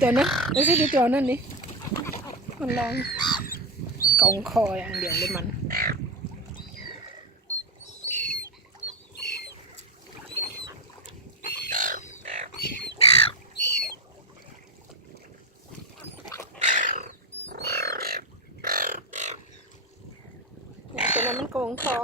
ตัวนั้นดูสิดูตัวนั้นนี่มันลองกองคออย่างเดียวเลยมันตัวนั้นมันกองคอ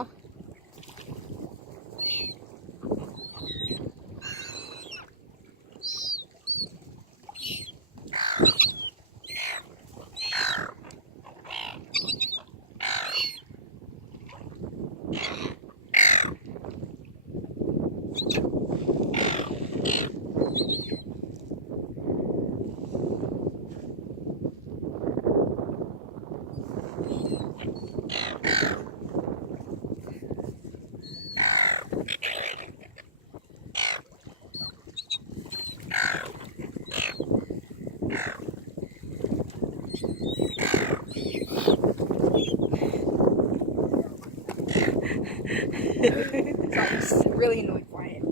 So it's really annoying quiet.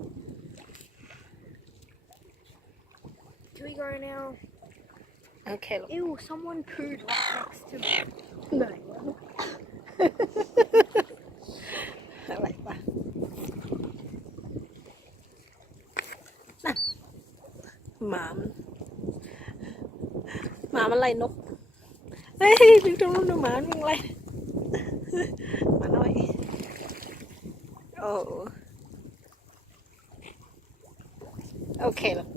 Do we go now? Okay. Ew, someone pooed right next to me. ไหนวะอะไรปะน่ะหมามันไล่นกเฮ้ยดูตรงนู้นดูหมามันไล่หมาน้อยโอ้โอเคแล้ว